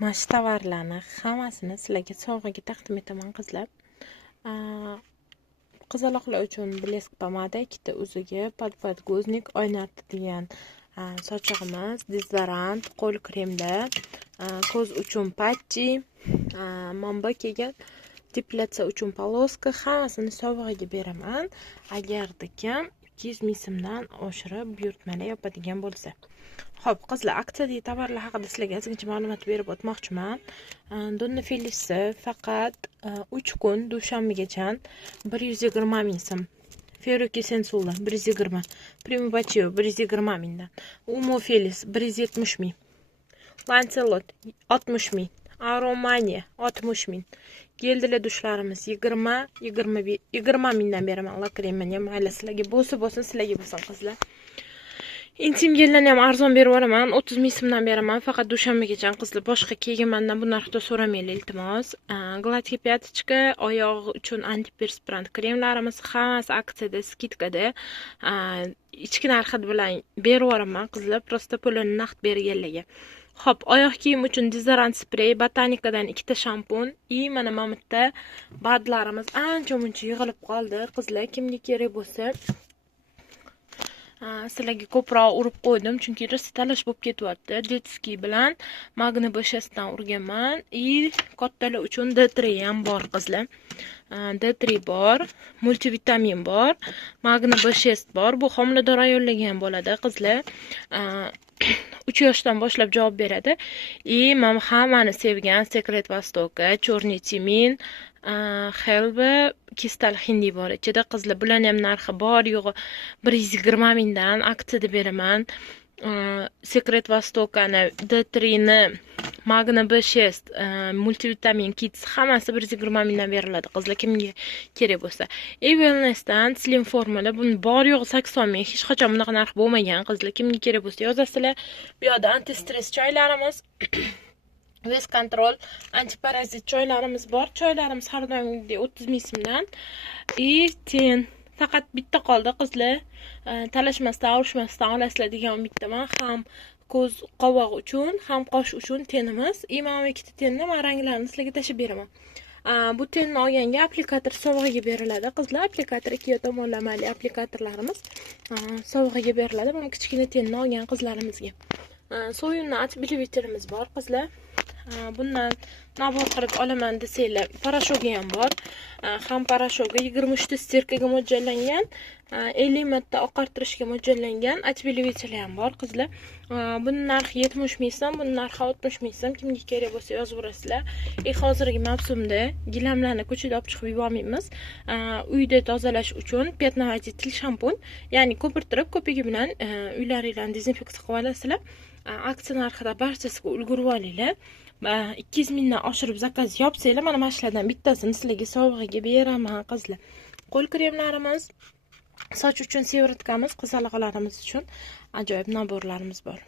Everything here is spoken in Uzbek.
Mana shu tovarlarni hammasini sizlarga sovg'aga taqdim etaman qizlar. Qizaloqlar uchun blesk pomada, ikkita o'ziga, podgoznik, oyna artadigan sochig'imiz, dezodorant, qo'l kremlar, ko'z uchun patchi, mamba kelgan depilatsiya uchun poloska, hammasini sovg'aga beraman. Agarda kim 200 ming so'mdan oshirib buyurtmalar yopadigan bo'lsa. Xo'p, qizlar, aksiyadagi tovarlar haqida sizlarga ozgincha ma'lumot berib o'tmoqchiman. Donna Felisi faqat 3 kun dushanbagacha 120 ming so'm. Feruki Sensula 120, Primo Bachio 120 mingdan, Umo Felis 170 ming, Lancelot 60 ming, Aromania 60 ming. Geldilar dushlarimiz 20 mingdan beraman. Allah kremini ham mayli sizlarga bo'lsin, sizlarga bo'lsin qizlar. Intim gellarni ham arzon berib yuboraman, 30 ming so'mdan beraman. Faqat dushanbagacha qizlar, boshqa kelganmandan bu narxda so'ramanglar iltimos. Gladki pyatechka, oyoq uchun antiperspirant kremlarimiz hammasi aksiyada, skidkada. Ichki narxi bilan berib yuboraman qizlar, prosta pulini naqd berganlarga. Xo'p, oyoq kiyim uchun dezodorant sprey, botanikadan 2 ta shampun, mana bu yerda badlarimiz ancha-muncha yig'ilib qoldi. Qizlar, kimga kerak bo'lsa, sizlarga ko'proq urib qo'ydim, chunki rosa talash bo'lib ketyapti. Detskiy bilan Magna B6dan urganman. Kattalar uchun D3 ham bor qizlar. D3 bor, multivitamin bor, Magna B6 bor. Bu homilador ayollarga ham bo'ladi qizlar. 3 yoshdan boshlab javob beradi. Men hammani sevgan Secret Vostoka, Chorniy Timin, Helva, Kristal Hindi bor ichida qizlar. Bularning ham narxi bor yo'g'i 120 mingdan aksiyada beraman. Secret Vostokani, D3 ni, Magna B6, multivitamin kits hammasi 120 mingdan beriladi qizlar, kimga kerak bo'lsa. Wellnessdan Slim formula, buni bor yo'g'i 80 ming, hech qachon bunaqa narx bo'lmagan qizlar, kimga kerak bo'lsa yozasizlar. Bu yoqda anti-stress choylarimiz, West Control, antiparazit choylarimiz bor. Choylarimiz har doimgidek 30 ming so'mdan. Ten faqat bitta qoldi qizlar. Talashmasdan, urushmasdan olasizlar degan umiddaman. Ham ko'z qovoq uchun, ham qosh uchun tenimiz. Mana bu ikkita tenni men ranglarini sizlarga tashib beraman. Bu tenni olganga applikator sovg'aga beriladi qizlar. Applikator 2 tomonlamali applikatorlarimiz sovg'aga beriladi. Mana kichkina tenni olgan qizlarimizga. So'yinli antibiyotiklarimiz bor qizlar. Bundan nabor qilib olaman desanglar, parashogi ham bor. Ham parashogi 23 ta stirkaga mo'ljallangan, 50 marta oqartirishga mo'ljallangan antibiyotiklar ham bor qizlar. Buning narxi 70 ming so'm, buning narxi 60 ming so'm. Kimga kerak bo'lsa yozib yuborasizlar. Hozirgi mavsumda gilamlarni ko'chada olib chiqib yubormaymiz. Uyda tozalash uchun petnovatitil shampun, ya'ni ko'pirtirib ko'pigi bilan uylaringlarni dezinfeksiya qilib olasizlar. Aksiya narxida barchasiga ulgurib olinglar. 200 mingdan oshirib zakaz yopsanglar, mana shulardan bittasini sizlarga sovg'aga beraman qizlar. Qo'l kremlarimiz, soch uchun sevritkamiz, qizaloqlarimiz uchun ajoyib naborlarimiz bor.